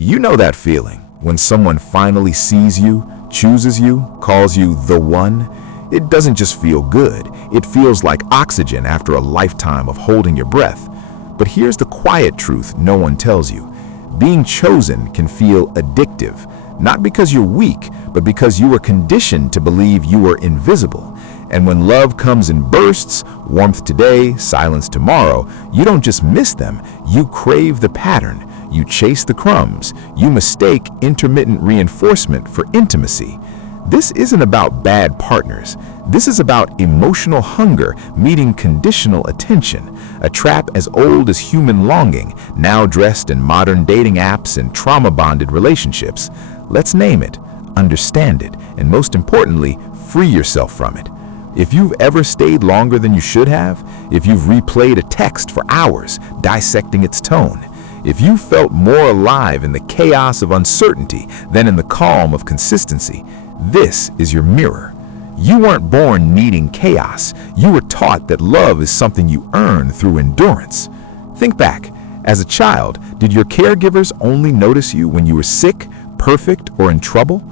You know that feeling when someone finally sees you, chooses you, calls you the one. It doesn't just feel good, it feels like oxygen after a lifetime of holding your breath. But here's the quiet truth no one tells you. Being chosen can feel addictive, not because you're weak, but because you were conditioned to believe you were invisible. And when love comes in bursts, warmth today, silence tomorrow, you don't just miss them, you crave the pattern. You chase the crumbs. You mistake intermittent reinforcement for intimacy. This isn't about bad partners. This is about emotional hunger meeting conditional attention, a trap as old as human longing, now dressed in modern dating apps and trauma-bonded relationships. Let's name it, understand it, and most importantly, free yourself from it. If you've ever stayed longer than you should have, if you've replayed a text for hours, dissecting its tone, if you felt more alive in the chaos of uncertainty than in the calm of consistency, this is your mirror. You weren't born needing chaos. You were taught that love is something you earn through endurance. Think back. As a child, did your caregivers only notice you when you were sick, perfect, or in trouble?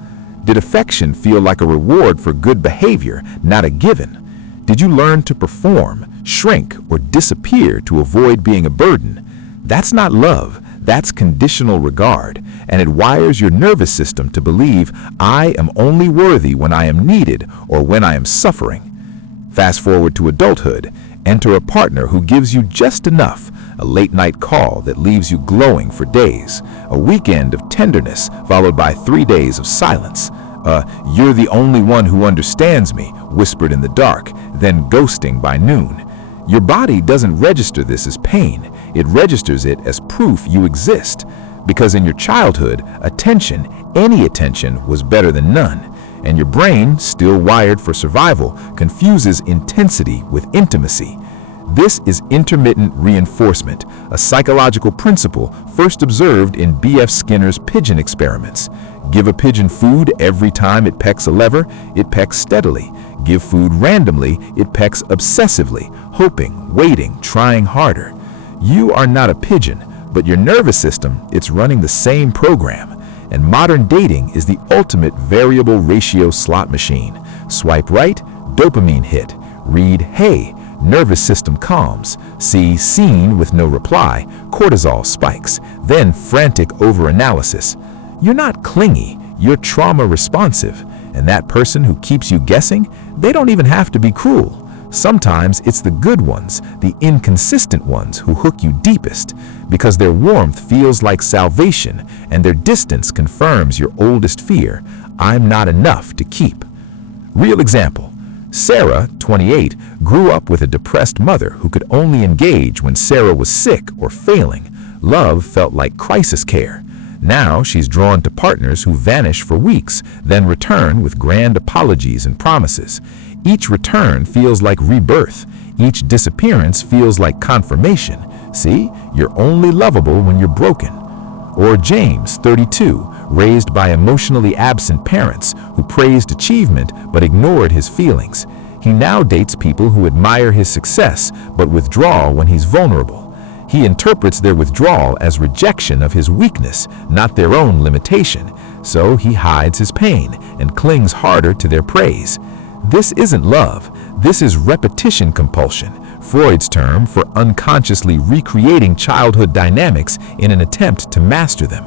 Did affection feel like a reward for good behavior, not a given? Did you learn to perform, shrink, or disappear to avoid being a burden? That's not love, that's conditional regard, and it wires your nervous system to believe I am only worthy when I am needed or when I am suffering. Fast forward to adulthood, enter a partner who gives you just enough, a late-night call that leaves you glowing for days, a weekend of tenderness followed by 3 days of silence. You're the only one who understands me, whispered in the dark, then ghosting by noon. Your body doesn't register this as pain, it registers it as proof you exist. Because in your childhood, attention, any attention, was better than none. And your brain, still wired for survival, confuses intensity with intimacy. This is intermittent reinforcement, a psychological principle first observed in B.F. Skinner's pigeon experiments. Give a pigeon food every time it pecks a lever, it pecks steadily. Give food randomly, it pecks obsessively, hoping, waiting, trying harder. You are not a pigeon, but your nervous system, it's running the same program. And modern dating is the ultimate variable ratio slot machine. Swipe right, dopamine hit. Read, hey, nervous system calms. See, seen with no reply, cortisol spikes. Then frantic overanalysis. You're not clingy, you're trauma responsive. And that person who keeps you guessing, they don't even have to be cruel. Sometimes it's the good ones, the inconsistent ones who hook you deepest, because their warmth feels like salvation and their distance confirms your oldest fear, I'm not enough to keep. Real example. Sarah, 28, grew up with a depressed mother who could only engage when Sarah was sick or failing. Love felt like crisis care. Now she's drawn to partners who vanish for weeks, then return with grand apologies and promises. Each return feels like rebirth. Each disappearance feels like confirmation. See, you're only lovable when you're broken. Or James, 32, raised by emotionally absent parents who praised achievement but ignored his feelings. He now dates people who admire his success but withdraw when he's vulnerable. He interprets their withdrawal as rejection of his weakness, not their own limitation. So he hides his pain and clings harder to their praise. This isn't love. This is repetition compulsion, Freud's term for unconsciously recreating childhood dynamics in an attempt to master them.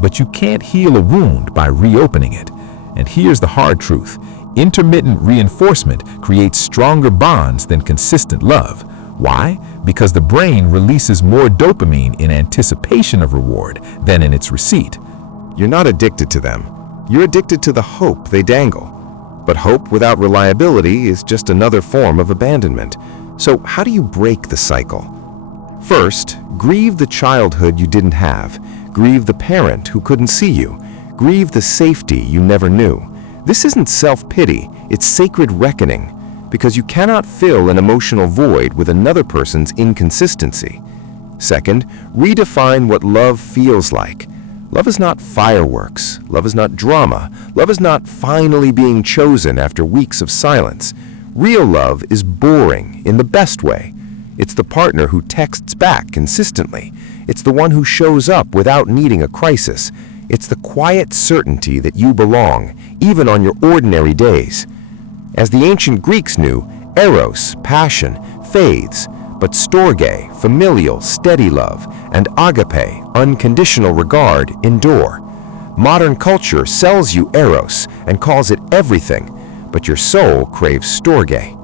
But you can't heal a wound by reopening it. And here's the hard truth. Intermittent reinforcement creates stronger bonds than consistent love. Why? Because the brain releases more dopamine in anticipation of reward than in its receipt. You're not addicted to them. You're addicted to the hope they dangle. But hope without reliability is just another form of abandonment. So how do you break the cycle? First, grieve the childhood you didn't have. Grieve the parent who couldn't see you. Grieve the safety you never knew. This isn't self-pity, it's sacred reckoning, because you cannot fill an emotional void with another person's inconsistency. Second, redefine what love feels like. Love is not fireworks. Love is not drama. Love is not finally being chosen after weeks of silence. Real love is boring in the best way. It's the partner who texts back consistently. It's the one who shows up without needing a crisis. It's the quiet certainty that you belong, even on your ordinary days. As the ancient Greeks knew, eros, passion, fades, but storge, familial, steady love, and agape, unconditional regard, endure. Modern culture sells you eros and calls it everything, but your soul craves storge.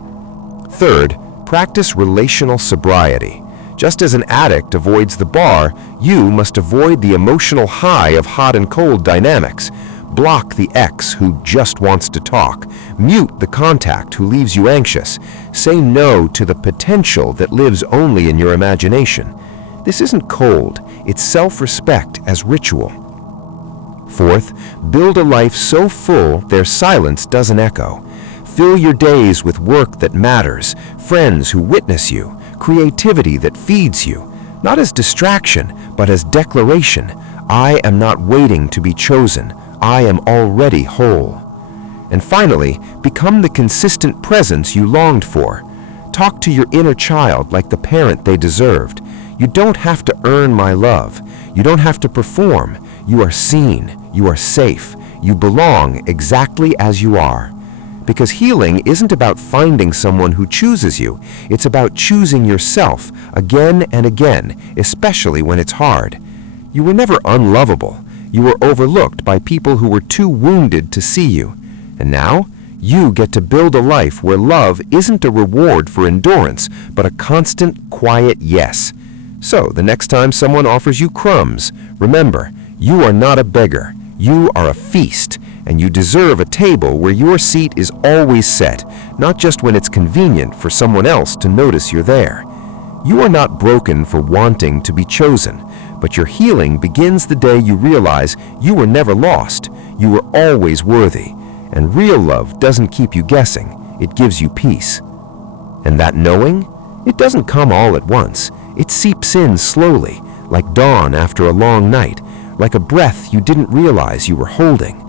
Third, practice relational sobriety. Just as an addict avoids the bar, you must avoid the emotional high of hot and cold dynamics. Block the ex who just wants to talk. Mute the contact who leaves you anxious. Say no to the potential that lives only in your imagination. This isn't cold, it's self-respect as ritual. Fourth, build a life so full their silence doesn't echo. Fill your days with work that matters, friends who witness you, creativity that feeds you, not as distraction, but as declaration. I am not waiting to be chosen. I am already whole. And finally, become the consistent presence you longed for. Talk to your inner child like the parent they deserved. You don't have to earn my love. You don't have to perform. You are seen. You are safe. You belong exactly as you are. Because healing isn't about finding someone who chooses you. It's about choosing yourself again and again, especially when it's hard. You were never unlovable. You were overlooked by people who were too wounded to see you. And now, you get to build a life where love isn't a reward for endurance, but a constant, quiet yes. So, the next time someone offers you crumbs, remember, you are not a beggar. You are a feast, and you deserve a table where your seat is always set, not just when it's convenient for someone else to notice you're there. You are not broken for wanting to be chosen, but your healing begins the day you realize you were never lost. You were always worthy. And real love doesn't keep you guessing. It gives you peace. And that knowing, it doesn't come all at once. It seeps in slowly, like dawn after a long night, like a breath you didn't realize you were holding.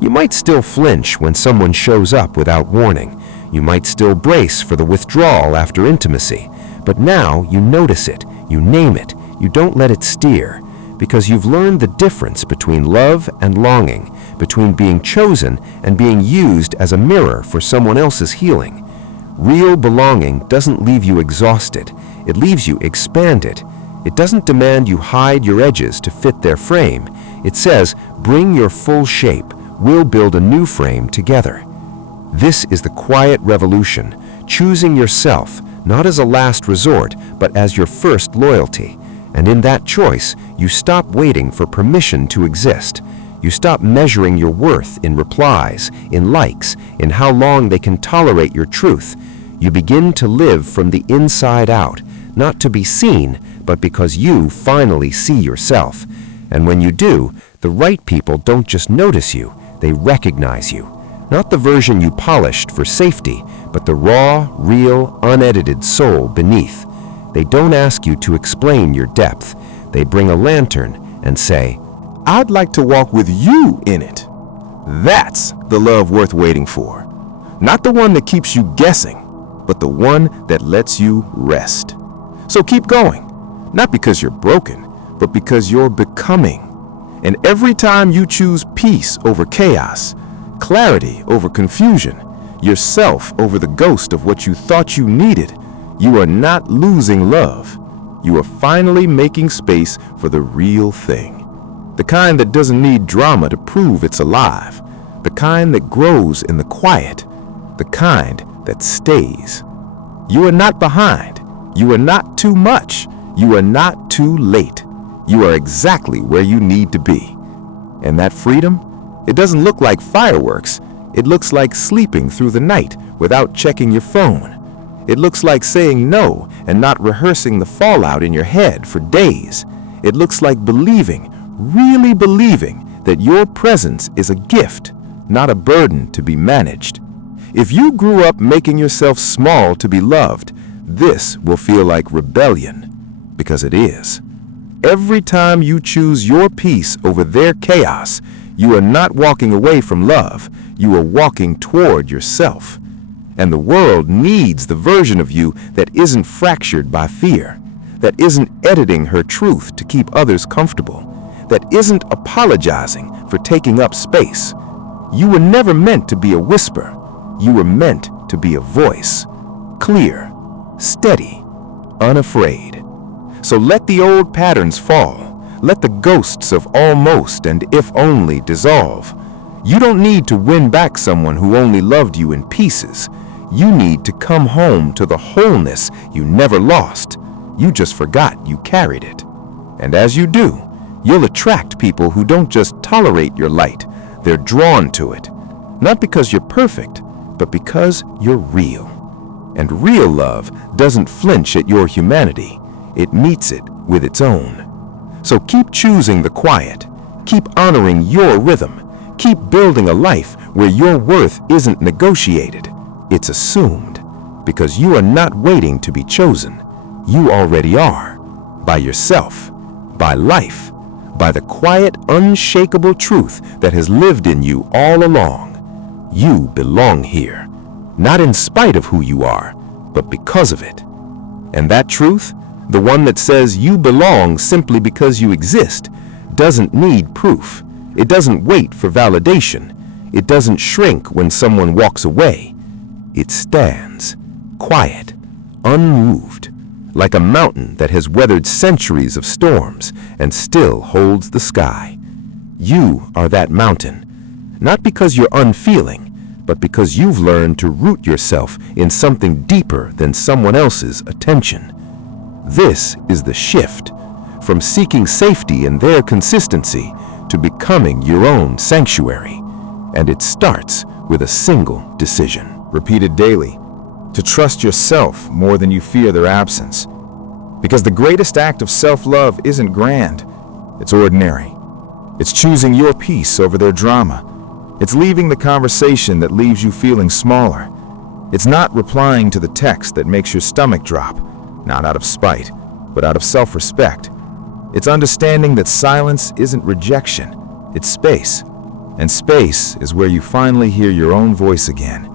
You might still flinch when someone shows up without warning. You might still brace for the withdrawal after intimacy. But now you notice it, you name it, you don't let it steer, because you've learned the difference between love and longing, between being chosen and being used as a mirror for someone else's healing. Real belonging doesn't leave you exhausted, it leaves you expanded. It doesn't demand you hide your edges to fit their frame. It says, bring your full shape, we'll build a new frame together. This is the quiet revolution, choosing yourself, not as a last resort, but as your first loyalty. And in that choice, you stop waiting for permission to exist. You stop measuring your worth in replies, in likes, in how long they can tolerate your truth. You begin to live from the inside out, not to be seen, but because you finally see yourself. And when you do, the right people don't just notice you, they recognize you. Not the version you polished for safety, but the raw, real, unedited soul beneath. They don't ask you to explain your depth. They bring a lantern and say, I'd like to walk with you in it. That's the love worth waiting for. Not the one that keeps you guessing, but the one that lets you rest. So keep going, not because you're broken, but because you're becoming. And every time you choose peace over chaos, clarity over confusion, yourself over the ghost of what you thought you needed, you are not losing love. You are finally making space for the real thing. The kind that doesn't need drama to prove it's alive. The kind that grows in the quiet. The kind that stays. You are not behind. You are not too much. You are not too late. You are exactly where you need to be. And that freedom, it doesn't look like fireworks. It looks like sleeping through the night without checking your phone. It looks like saying no and not rehearsing the fallout in your head for days. It looks like believing, really believing, that your presence is a gift, not a burden to be managed. If you grew up making yourself small to be loved, this will feel like rebellion, because it is. Every time you choose your peace over their chaos, you are not walking away from love, you are walking toward yourself. And the world needs the version of you that isn't fractured by fear, that isn't editing her truth to keep others comfortable, that isn't apologizing for taking up space. You were never meant to be a whisper. You were meant to be a voice, clear, steady, unafraid. So let the old patterns fall. Let the ghosts of almost and if only dissolve. You don't need to win back someone who only loved you in pieces. You need to come home to the wholeness you never lost. You just forgot you carried it. And as you do, you'll attract people who don't just tolerate your light. They're drawn to it. Not because you're perfect, but because you're real. And real love doesn't flinch at your humanity. It meets it with its own. So keep choosing the quiet. Keep honoring your rhythm. Keep building a life where your worth isn't negotiated. It's assumed. Because you are not waiting to be chosen. You already are. By yourself. By life. By the quiet, unshakable truth that has lived in you all along. You belong here. Not in spite of who you are, but because of it. And that truth, the one that says you belong simply because you exist, doesn't need proof. It doesn't wait for validation. It doesn't shrink when someone walks away. It stands, quiet, unmoved, like a mountain that has weathered centuries of storms and still holds the sky. You are that mountain, not because you're unfeeling, but because you've learned to root yourself in something deeper than someone else's attention. This is the shift, from seeking safety in their consistency to becoming your own sanctuary. And it starts with a single decision, repeated daily, to trust yourself more than you fear their absence. Because the greatest act of self-love isn't grand, it's ordinary. It's choosing your peace over their drama. It's leaving the conversation that leaves you feeling smaller. It's not replying to the text that makes your stomach drop, not out of spite, but out of self-respect. It's understanding that silence isn't rejection, it's space. And space is where you finally hear your own voice again.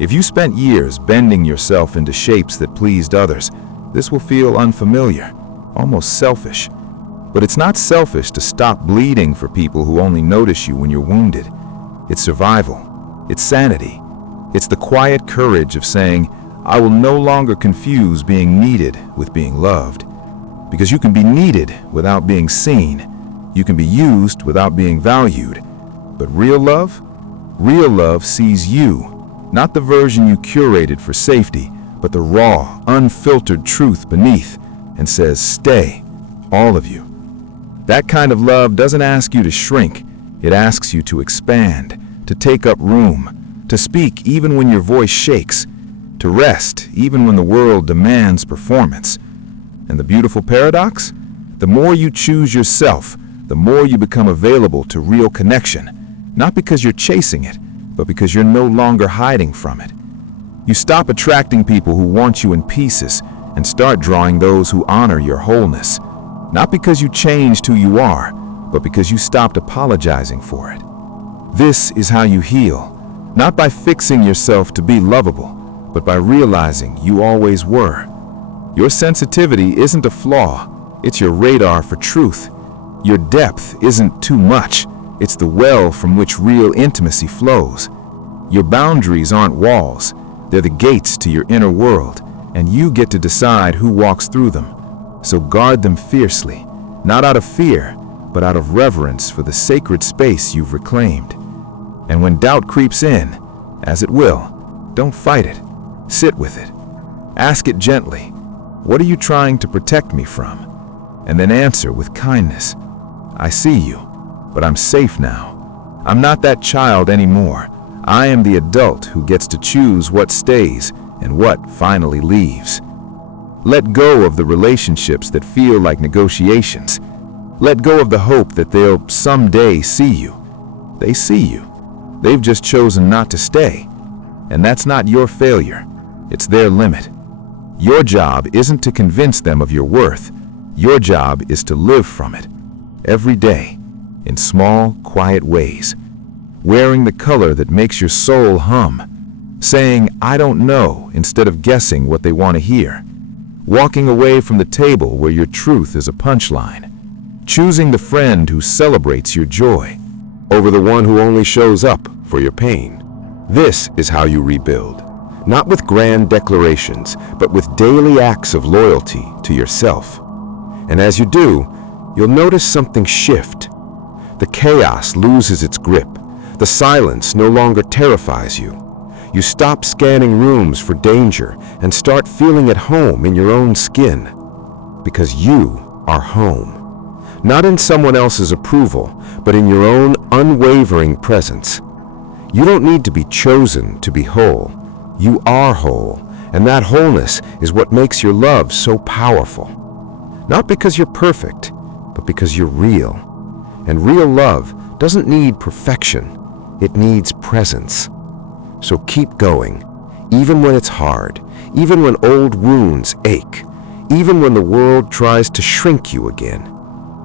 If you spent years bending yourself into shapes that pleased others, this will feel unfamiliar, almost selfish. But it's not selfish to stop bleeding for people who only notice you when you're wounded. It's survival. It's sanity. It's the quiet courage of saying, I will no longer confuse being needed with being loved. Because you can be needed without being seen. You can be used without being valued. But real love sees you, not the version you curated for safety, but the raw, unfiltered truth beneath, and says, stay, all of you. That kind of love doesn't ask you to shrink. It asks you to expand, to take up room, to speak even when your voice shakes, to rest even when the world demands performance. And the beautiful paradox? The more you choose yourself, the more you become available to real connection, not because you're chasing it, but because you're no longer hiding from it. You stop attracting people who want you in pieces and start drawing those who honor your wholeness, not because you changed who you are, but because you stopped apologizing for it. This is how you heal, not by fixing yourself to be lovable, but by realizing you always were. Your sensitivity isn't a flaw, it's your radar for truth. Your depth isn't too much, it's the well from which real intimacy flows. Your boundaries aren't walls, they're the gates to your inner world, and you get to decide who walks through them. So guard them fiercely, not out of fear, but out of reverence for the sacred space you've reclaimed. And when doubt creeps in, as it will, don't fight it. Sit with it. Ask it gently, what are you trying to protect me from? And then answer with kindness, I see you, but I'm safe now. I'm not that child anymore. I am the adult who gets to choose what stays and what finally leaves. Let go of the relationships that feel like negotiations. Let go of the hope that they'll someday see you. They see you. They've just chosen not to stay. And that's not your failure. It's their limit. Your job isn't to convince them of your worth. Your job is to live from it. Every day, in small, quiet ways. Wearing the color that makes your soul hum. Saying, I don't know, instead of guessing what they want to hear. walking away from the table where your truth is a punchline, choosing the friend who celebrates your joy over the one who only shows up for your pain. This is how you rebuild, not with grand declarations, but with daily acts of loyalty to yourself. And as you do, you'll notice something shift. The chaos loses its grip. The silence no longer terrifies you. You stop scanning rooms for danger and start feeling at home in your own skin. Because you are home. Not in someone else's approval, but in your own unwavering presence. You don't need to be chosen to be whole. You are whole, and that wholeness is what makes your love so powerful. Not because you're perfect, but because you're real. And real love doesn't need perfection. It needs presence. So keep going, even when it's hard, even when old wounds ache, even when the world tries to shrink you again.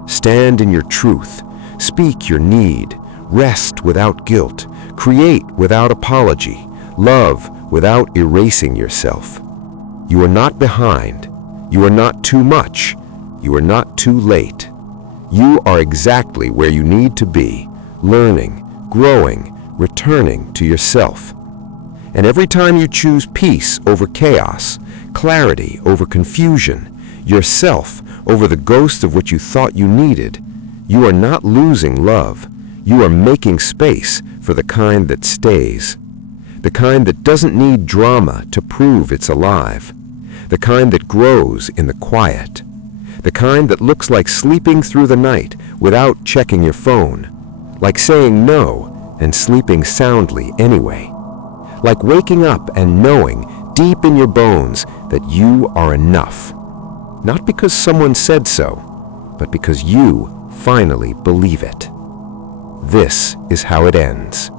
Stand in your truth, speak your need, rest without guilt, create without apology, love without erasing yourself. You are not behind. You are not too much. You are not too late. You are exactly where you need to be, learning, growing, returning to yourself. And every time you choose peace over chaos, clarity over confusion, yourself over the ghost of what you thought you needed, you are not losing love. You are making space for the kind that stays. The kind that doesn't need drama to prove it's alive. The kind that grows in the quiet. The kind that looks like sleeping through the night without checking your phone. Like saying no and sleeping soundly anyway. Like waking up and knowing deep in your bones that you are enough. Not because someone said so, but because you finally believe it. This is how it ends.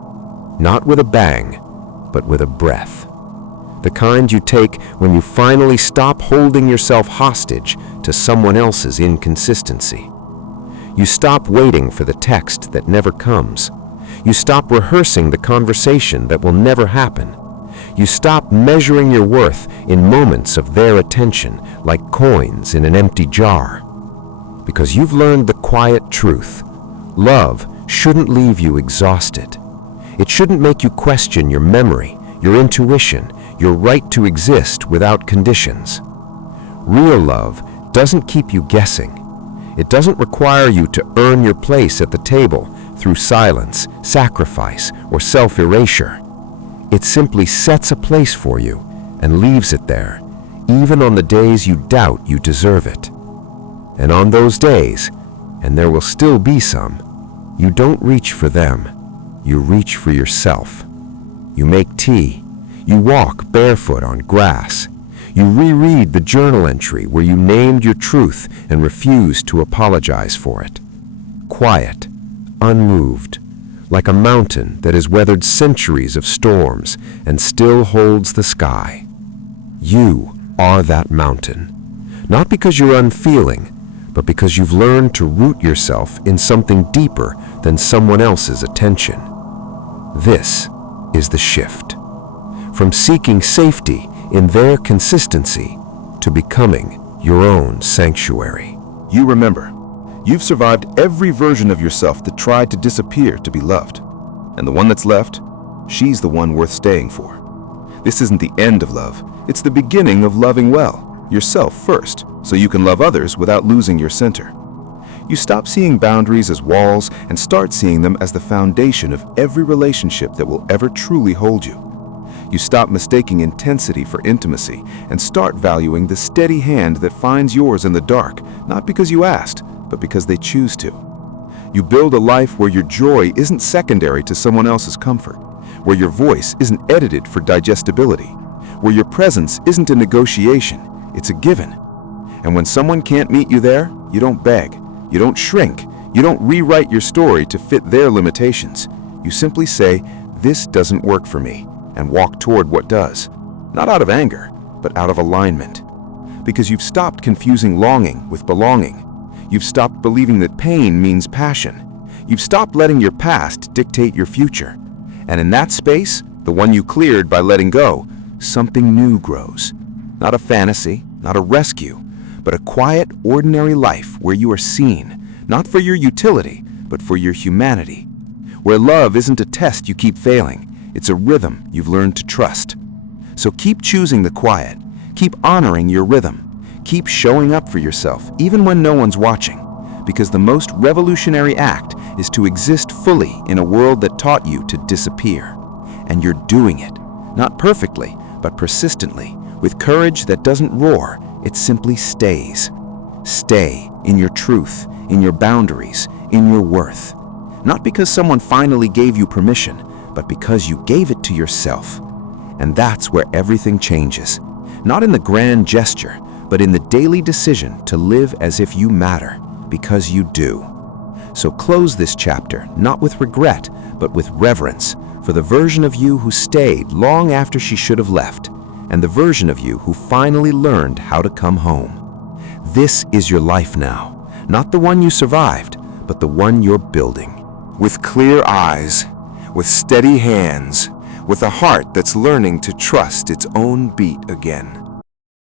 Not with a bang, but with a breath. The kind you take when you finally stop holding yourself hostage to someone else's inconsistency. You stop waiting for the text that never comes. You stop rehearsing the conversation that will never happen. You stop measuring your worth in moments of their attention like coins in an empty jar. Because you've learned the quiet truth. Love shouldn't leave you exhausted. It shouldn't make you question your memory, your intuition, your right to exist without conditions. Real love doesn't keep you guessing. It doesn't require you to earn your place at the table through silence, sacrifice, or self-erasure. It simply sets a place for you and leaves it there, even on the days you doubt you deserve it. And on those days, and there will still be some, you don't reach for them. You reach for yourself. You make tea. You walk barefoot on grass. You reread the journal entry where you named your truth and refused to apologize for it. Quiet, unmoved, like a mountain that has weathered centuries of storms and still holds the sky. You are that mountain, not because you're unfeeling, but because you've learned to root yourself in something deeper than someone else's attention. This is the shift. From seeking safety in their consistency to becoming your own sanctuary. You remember, you've survived every version of yourself that tried to disappear to be loved. And the one that's left, she's the one worth staying for. This isn't the end of love. It's the beginning of loving well, yourself first, so you can love others without losing your center. You stop seeing boundaries as walls and start seeing them as the foundation of every relationship that will ever truly hold you. You stop mistaking intensity for intimacy and start valuing the steady hand that finds yours in the dark, not because you asked, but because they choose to. You build a life where your joy isn't secondary to someone else's comfort, where your voice isn't edited for digestibility, where your presence isn't a negotiation, it's a given. And when someone can't meet you there, you don't beg, you don't shrink, you don't rewrite your story to fit their limitations. You simply say, "This doesn't work for me," and walk toward what does. Not out of anger, but out of alignment. Because you've stopped confusing longing with belonging. You've stopped believing that pain means passion. You've stopped letting your past dictate your future. And in that space, the one you cleared by letting go, something new grows. Not a fantasy, not a rescue, but a quiet, ordinary life where you are seen, not for your utility, but for your humanity. Where love isn't a test you keep failing, it's a rhythm you've learned to trust. So keep choosing the quiet, keep honoring your rhythm, keep showing up for yourself even when no one's watching, because the most revolutionary act is to exist fully in a world that taught you to disappear. And you're doing it, not perfectly, but persistently, with courage that doesn't roar, it simply stays. Stay in your truth, in your boundaries, in your worth. Not because someone finally gave you permission, but because you gave it to yourself. And that's where everything changes. Not in the grand gesture, but in the daily decision to live as if you matter, because you do. So close this chapter, not with regret, but with reverence, for the version of you who stayed long after she should have left, and the version of you who finally learned how to come home. This is your life now, not the one you survived, but the one you're building. With clear eyes, with steady hands, with a heart that's learning to trust its own beat again.